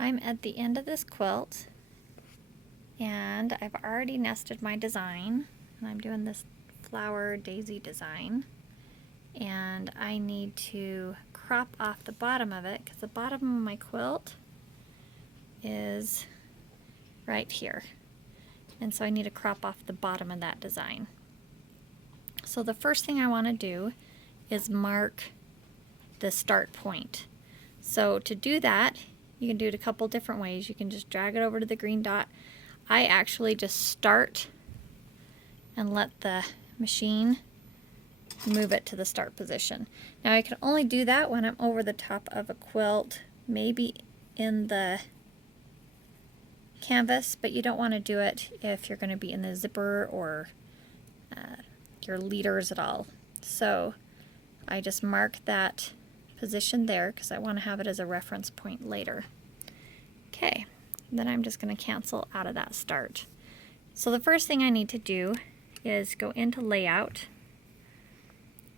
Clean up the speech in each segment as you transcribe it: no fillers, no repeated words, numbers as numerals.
I'm at the end of this quilt, and I've already nested my design, and I'm doing this flower daisy design, and I need to crop off the bottom of it because the bottom of my quilt is right here, and so I need to crop off the bottom of that design. So the first thing I want to do is mark the start point. So to do that, you can do it a couple different ways. You can just drag it over to the green dot. I actually just start and let the machine move it to the start position. Now I can only do that when I'm over the top of a quilt, maybe in the canvas, but you don't want to do it if you're going to be in the zipper or your leaders at all. So I just mark that position there because I want to have it as a reference point later. Okay, then I'm just going to cancel out of that start. So the first thing I need to do is go into layout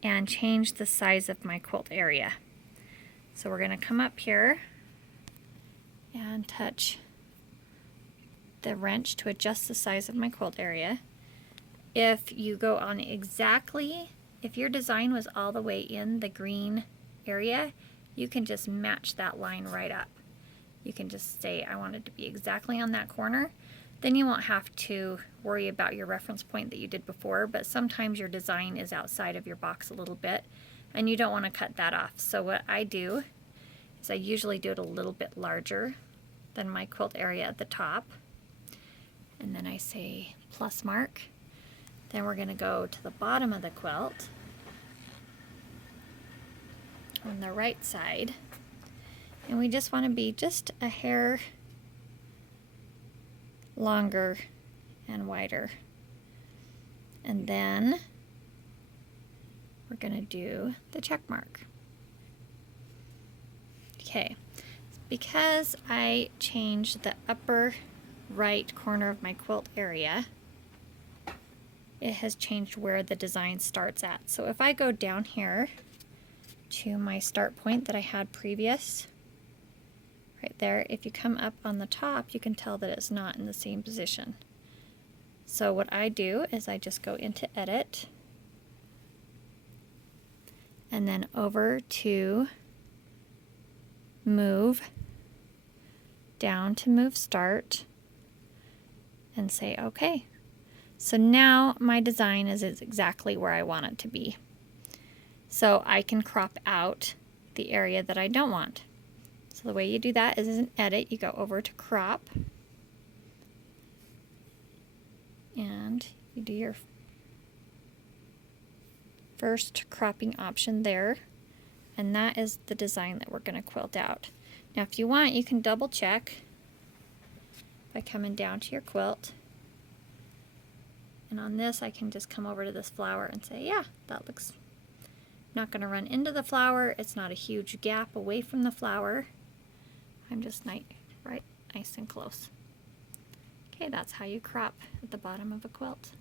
and change the size of my quilt area. So we're going to come up here and touch the wrench to adjust the size of my quilt area. If you go on exactly, if your design was all the way in the green area, you can just match that line right up. You can just say, I want it to be exactly on that corner. Then you won't have to worry about your reference point that you did before, but sometimes your design is outside of your box a little bit and you don't want to cut that off. So what I do is I usually do it a little bit larger than my quilt area at the top. And then I say plus mark. Then we're going to go to the bottom of the quilt on the right side. And we just want to be just a hair longer and wider. And then we're going to do the check mark. Okay, because I changed the upper right corner of my quilt area, it has changed where the design starts at. So if I go down here to my start point that I had previous, right there, if you come up on the top, you can tell that it's not in the same position. So what I do is I just go into edit and then over to move, down to move start, and say okay. So now my design is exactly where I want it to be. So I can crop out the area that I don't want. So the way you do that is in edit, you go over to crop and you do your first cropping option there, and that is the design that we're going to quilt out. Now if you want, you can double check by coming down to your quilt. And on this, I can just come over to this flower and say, yeah, that looks not going to run into the flower. It's not a huge gap away from the flower. I'm just right nice and close. Okay, that's how you crop at the bottom of a quilt.